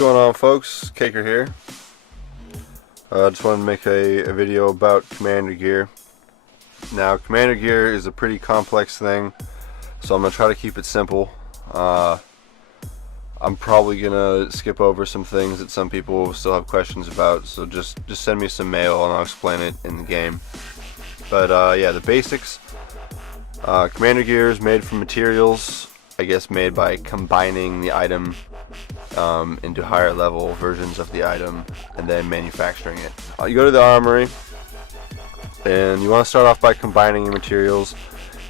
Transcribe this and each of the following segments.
going on, folks? Caker here. Just wanted to make a video about commander gear. Now, commander gear is a pretty complex thing, so I'm going to try to keep it simple. I'm probably going to skip over some things that some people will still have questions about, so just send me some mail and I'll explain it in the game. But yeah, the basics. Commander gear is made from materials, I guess made by combining the item into higher level versions of the item and then manufacturing it. You go to the armory and you want to start off by combining your materials.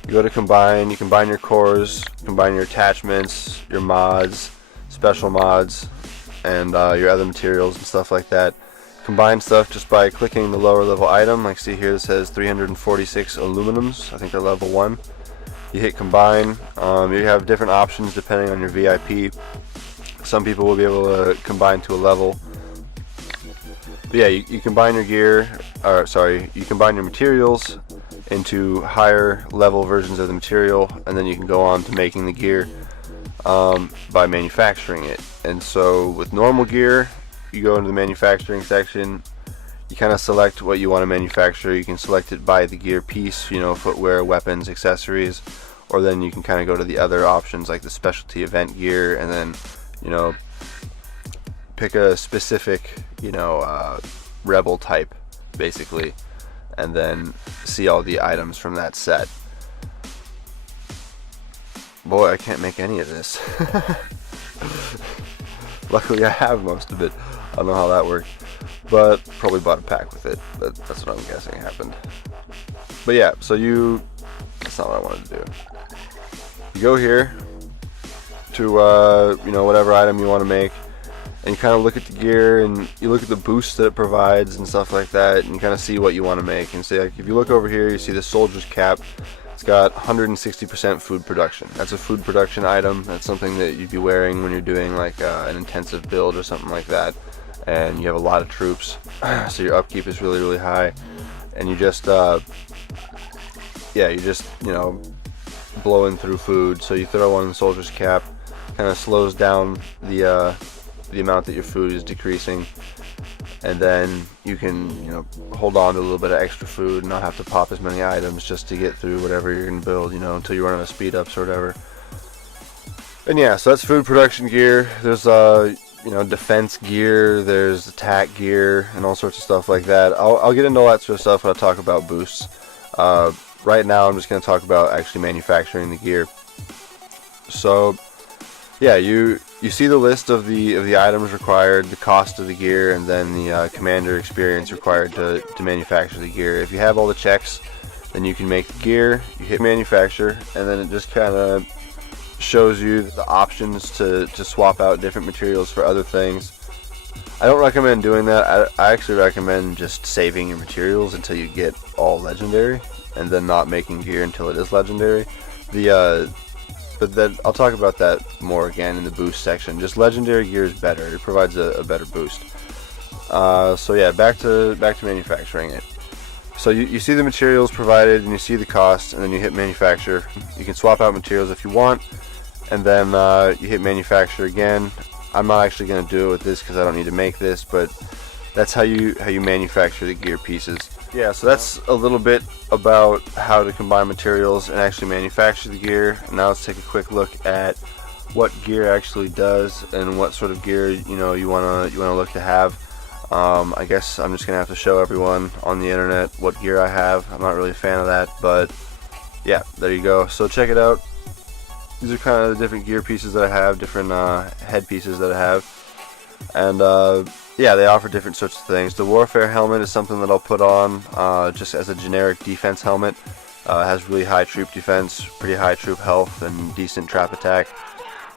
You go to combine, you combine your cores, combine your attachments, your mods, special mods, and your other materials and stuff like that. Combine stuff just by clicking the lower level item. Like see here, it says 346 aluminums. I think they're level 1. You hit combine. You have different options depending on your VIP. Some people will be able to combine to a level. But yeah, you combine your gear, or sorry, you combine your materials into higher level versions of the material, and then you can go on to making the gear by manufacturing it. And so with normal gear, you go into the manufacturing section, you kind of select what you want to manufacture. You can select it by the gear piece, you know, footwear, weapons, accessories, or then you can kind of go to the other options like the specialty event gear, and then, you know, pick a specific, you know, rebel type basically, and then see all the items from that set. Boy, I can't make any of this. Luckily I have most of it. I don't know how that worked, but probably bought a pack with it. That's what I'm guessing happened. But yeah, so that's not what I wanted to do. You go here to you know, whatever item you want to make, and you kind of look at the gear and you look at the boost that it provides and stuff like that, and you kind of see what you want to make. And say, like, if you look over here, you see the soldier's cap. It's got 160% food production. That's a food production item. That's something that you'd be wearing when you're doing like an intensive build or something like that, and you have a lot of troops, so your upkeep is really high, and you just yeah, you just, you know, blowing through food. So you throw on the soldier's cap, kind of slows down the amount that your food is decreasing, and then you can, you know, hold on to a little bit of extra food and not have to pop as many items just to get through whatever you're gonna build, you know, until you run out of speed ups or whatever. And yeah, so that's food production gear. There's you know, defense gear, there's attack gear, and all sorts of stuff like that. I'll get into all that sort of stuff when I talk about boosts. Right now I'm just going to talk about actually manufacturing the gear. So yeah, you see the list of the items required, the cost of the gear, and then the commander experience required to manufacture the gear. If you have all the checks, then you can make the gear. You hit manufacture, and then it just kind of shows you the options to swap out different materials for other things. I don't recommend doing that. I actually recommend just saving your materials until you get all legendary, and then not making gear until it is legendary. But then I'll talk about that more again in the boost section. Just legendary gear is better. It provides a better boost. So yeah, back to manufacturing it. So you see the materials provided and you see the cost, and then you hit manufacture. You can swap out materials if you want, and then you hit manufacture again. I'm not actually going to do it with this because I don't need to make this, but that's how you manufacture the gear pieces. Yeah, so that's a little bit about how to combine materials and actually manufacture the gear. Now let's take a quick look at what gear actually does and what sort of gear, you know, you wanna look to have. I guess I'm just gonna have to show everyone on the internet what gear I have. I'm not really a fan of that, but yeah, there you go. So check it out. These are kind of the different gear pieces that I have, different head pieces that I have, and yeah, they offer different sorts of things. The Warfare helmet is something that I'll put on just as a generic defense helmet. It has really high troop defense, pretty high troop health, and decent trap attack.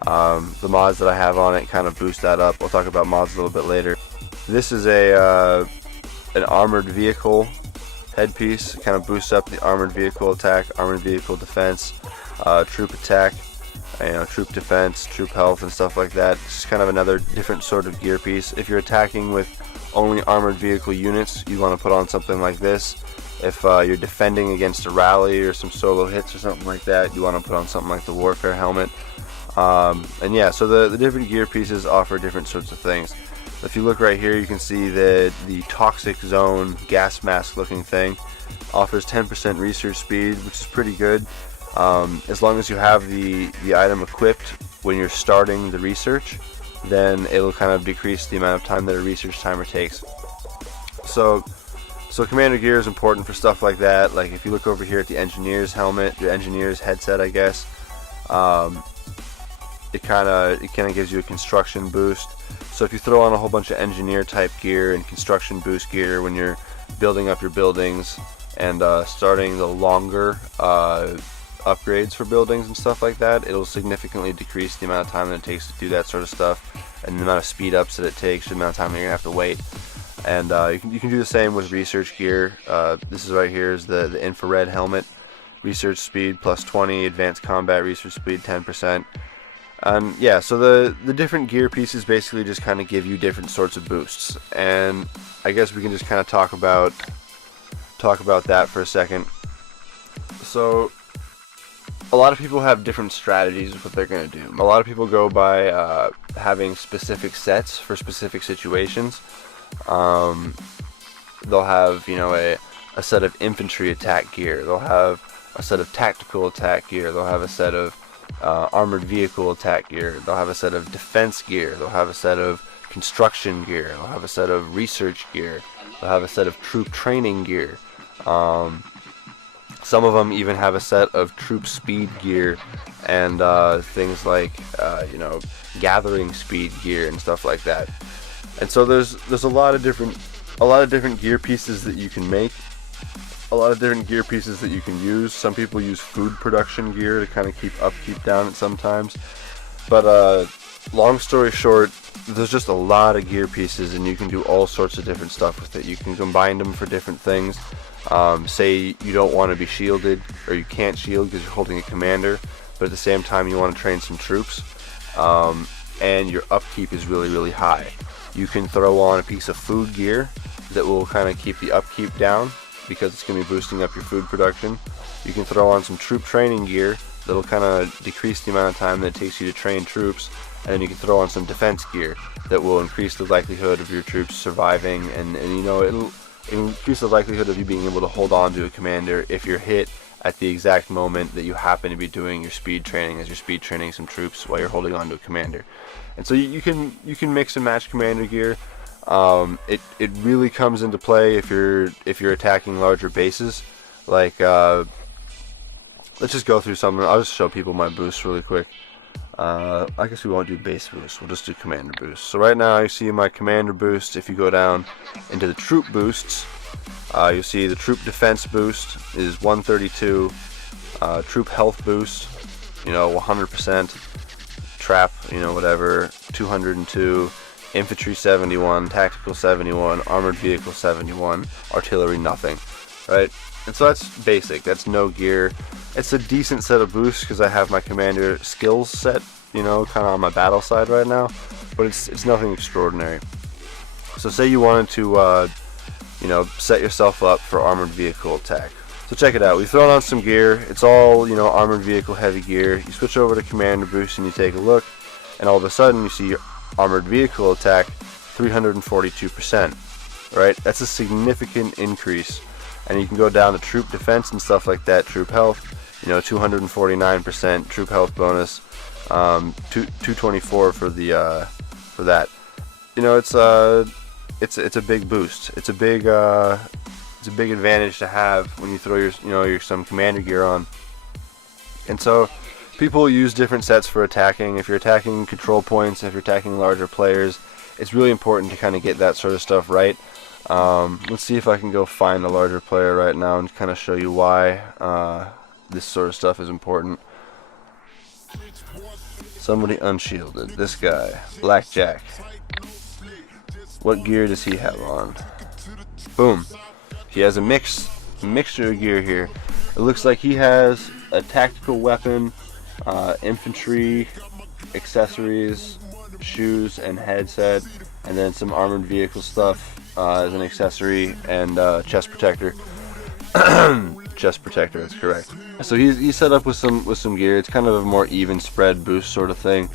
The mods that I have on it kind of boost that up. We'll talk about mods a little bit later. This is an armored vehicle headpiece. It kind of boosts up the armored vehicle attack, armored vehicle defense, troop attack, you know, troop defense, troop health, and stuff like that. It's kind of another different sort of gear piece. If you're attacking with only armored vehicle units, you want to put on something like this. If you're defending against a rally or some solo hits or something like that, you want to put on something like the Warfare helmet. And yeah, so the different gear pieces offer different sorts of things. If you look right here, you can see that the Toxic Zone gas mask looking thing offers 10% research speed, which is pretty good. As long as you have the item equipped when you're starting the research, then it'll kind of decrease the amount of time that a research timer takes. So commander gear is important for stuff like that. Like if you look over here at the engineer's helmet, the engineer's headset, I guess, it kind of gives you a construction boost. So if you throw on a whole bunch of engineer type gear and construction boost gear when you're building up your buildings and starting the longer upgrades for buildings and stuff like that, it'll significantly decrease the amount of time that it takes to do that sort of stuff, and the amount of speed ups that it takes, the amount of time that you're gonna have to wait. And you can do the same with research gear. This is right here is the infrared helmet, research speed plus 20, advanced combat research speed 10%. And yeah, so the different gear pieces basically just kind of give you different sorts of boosts, and I guess we can just kind of talk about that for a second. So a lot of people have different strategies of what they're going to do. A lot of people go by having specific sets for specific situations. They'll have, you know, a set of infantry attack gear. They'll have a set of tactical attack gear. They'll have a set of armored vehicle attack gear. They'll have a set of defense gear. They'll have a set of construction gear. They'll have a set of research gear. They'll have a set of troop training gear. Some of them even have a set of troop speed gear and things like you know, gathering speed gear and stuff like that. And so there's a lot of different gear pieces that you can make. A lot of different gear pieces that you can use. Some people use food production gear to kind of keep upkeep down at sometimes. But long story short, there's just a lot of gear pieces, and you can do all sorts of different stuff with it. You can combine them for different things. Say you don't want to be shielded, or you can't shield because you're holding a commander, but at the same time you want to train some troops, and your upkeep is really, really high. You can throw on a piece of food gear that will kind of keep the upkeep down, because it's going to be boosting up your food production. You can throw on some troop training gear that'll kind of decrease the amount of time that it takes you to train troops, and then you can throw on some defense gear that will increase the likelihood of your troops surviving, and you know, it'll increase the likelihood of you being able to hold on to a commander if you're hit at the exact moment that you happen to be doing your speed training, as you're speed training some troops while you're holding on to a commander. And so you can mix and match commander gear. It really comes into play if you're attacking larger bases. Like let's just go through some. I'll just show people my boosts really quick. I guess we won't do base boost. We'll just do commander boost. So right now you see my commander boost. If you go down into the troop boosts, you'll see the troop defense boost is 132. Troop health boost, you know, 100%. Trap, you know, whatever, 202. Infantry 71, tactical 71, armored vehicle 71, artillery nothing, right? And so that's basic. That's no gear. It's a decent set of boosts because I have my commander skills set, you know, kind of on my battle side right now, but it's nothing extraordinary. So say you wanted to, you know, set yourself up for armored vehicle attack. So check it out. We've thrown on some gear. It's all, you know, armored vehicle heavy gear. You switch over to commander boost and you take a look, and all of a sudden you see your armored vehicle attack 342%, right? That's a significant increase. And you can go down to troop defense and stuff like that. Troop health, you know, 249% troop health bonus, 224 for the for that. You know, it's a big boost. It's a big advantage to have when you throw your some commander gear on. And so people use different sets for attacking. If you're attacking control points, if you're attacking larger players, it's really important to kind of get that sort of stuff right. Let's see if I can go find a larger player right now and kind of show you why this sort of stuff is important. Somebody unshielded. This guy, Blackjack. What gear does he have on? Boom. He has a mixture of gear here. It looks like he has a tactical weapon, infantry, accessories, shoes, and headset, and then some armored vehicle stuff as an accessory and chest protector. Chest protector, that's correct. So he's set up with some gear. It's kind of a more even spread boost sort of thing.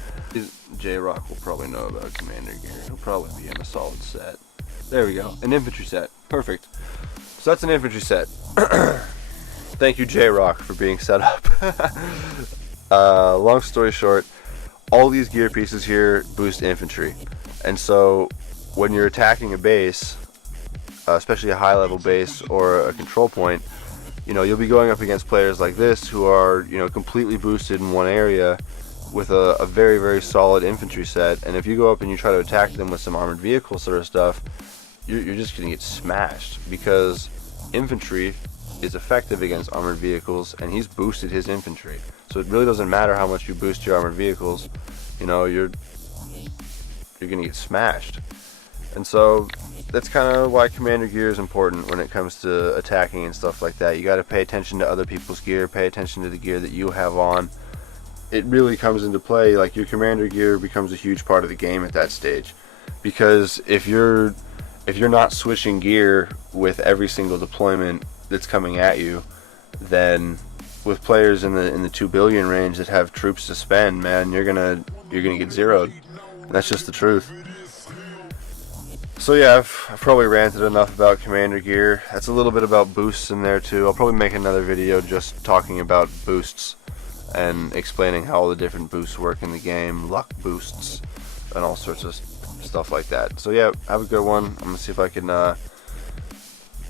J-Rock will probably know about commander gear. He'll probably be in a solid set. There we go, an infantry set. Perfect. So that's an infantry set. Thank you, J-Rock, for being set up. Long story short, all these gear pieces here boost infantry, and so when you're attacking a base, especially a high-level base or a control point, you know, you'll be going up against players like this who are, you know, completely boosted in one area with a very, very solid infantry set. And if you go up and you try to attack them with some armored vehicle sort of stuff, you're just gonna get smashed, because infantry is effective against armored vehicles, and he's boosted his infantry. So it really doesn't matter how much you boost your armored vehicles, you know, you're gonna get smashed. And so that's kind of why commander gear is important when it comes to attacking and stuff like that. You got to pay attention to other people's gear, pay attention to the gear that you have on. It really comes into play. Like, your commander gear becomes a huge part of the game at that stage, because if you're not switching gear with every single deployment that's coming at you, then with players in the 2 billion range that have troops to spend, man, you're gonna get zeroed. That's just the truth. So yeah, I've probably ranted enough about commander gear. That's a little bit about boosts in there too. I'll probably make another video just talking about boosts and explaining how all the different boosts work in the game, luck boosts, and all sorts of stuff like that. So yeah, have a good one. I'm gonna see if I can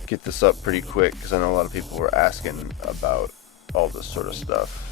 get this up pretty quick, because I know a lot of people were asking about all this sort of stuff.